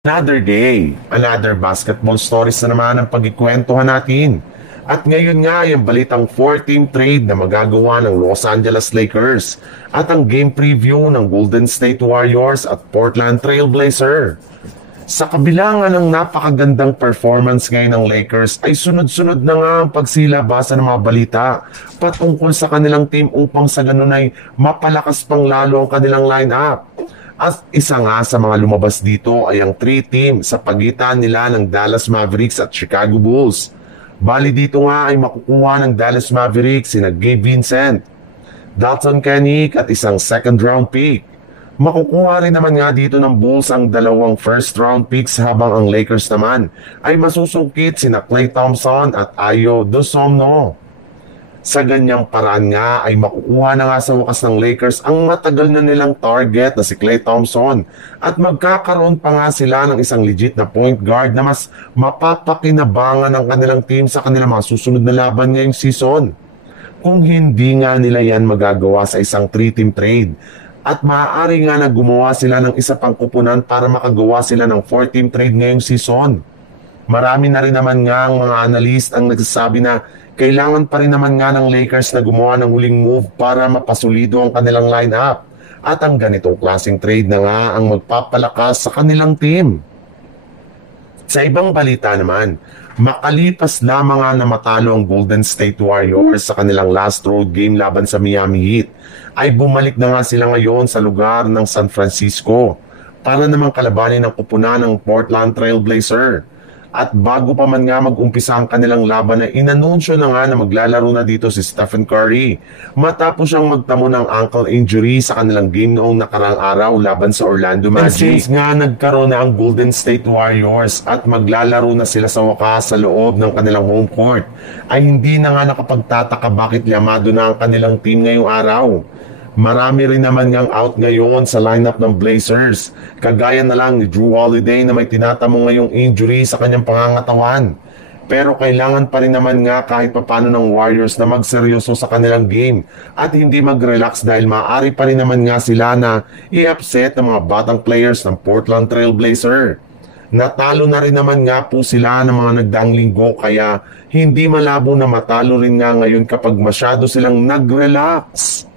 Another day, another basketball stories na naman ang pagkikwentuhan natin. At ngayon nga yung balitang 4-team trade na magagawa ng Los Angeles Lakers at ang game preview ng Golden State Warriors at Portland Trail Blazer. Sa kabila nga ng napakagandang performance ngayon ng Lakers ay sunod-sunod na nga ang pagsilabasa ng mga balita patungkol sa kanilang team upang sa ganun ay mapalakas pang lalo ang kanilang lineup. At isa nga sa mga lumabas dito ay ang 3-team sa pagitan nila ng Dallas Mavericks at Chicago Bulls. Bali dito nga ay makukuha ng Dallas Mavericks sina Gabe Vincent, Dalton Kenick at isang second round pick. Makukuha rin naman nga dito ng Bulls ang dalawang first round picks habang ang Lakers naman ay masusungkit sina Klay Thompson at Ayo Dosunmu. Sa ganyang paraan nga ay makukuha na nga sa wakas ng Lakers ang matagal na nilang target na si Klay Thompson at magkakaroon pa nga sila ng isang legit na point guard na mas mapapakinabangan ng kanilang team sa kanilang mga susunod na laban ngayong season. Kung hindi nga nila yan magagawa sa isang 3-team trade at maaari nga na gumawa sila ng isa pang kupunan para makagawa sila ng 4-team trade ngayong season. Marami na rin naman nga ang mga analyst ang nagsasabi na kailangan pa rin naman nga ng Lakers na gumawa ng huling move para mapasulido ang kanilang lineup. At ang ganitong klaseng trade na nga ang magpapalakas sa kanilang team. Sa ibang balita naman, makalipas lamang nga na matalo ang Golden State Warriors sa kanilang last road game laban sa Miami Heat, ay bumalik na nga sila ngayon sa lugar ng San Francisco para namang kalabanin ang kupunan ng Portland Trail Blazer. At bago pa man nga mag-umpisa ang kanilang laban ay inanunsyo na nga na maglalaro na dito si Stephen Curry matapos siyang magtamo ng ankle injury sa kanilang game noong nakarang araw laban sa Orlando Magic. And since nga nagkaroon na ang Golden State Warriors at maglalaro na sila sa wakas sa loob ng kanilang home court, ay hindi na nga nakapagtataka bakit yamado na ang kanilang team ngayong araw. Marami rin naman ngang out ngayon sa lineup ng Blazers. Kagaya na lang ni Jrue Holiday na may tinatamo ngayong injury sa kanyang pangangatawan. Pero kailangan pa rin naman nga kahit papano ng Warriors na magseryoso sa kanilang game at hindi mag-relax dahil maaari pa rin naman nga sila na i-upset ng mga batang players ng Portland Trail Blazer. Natalo na rin naman nga po sila ng mga nagdaang linggo kaya hindi malabo na matalo rin nga ngayon kapag masyado silang nag-relax.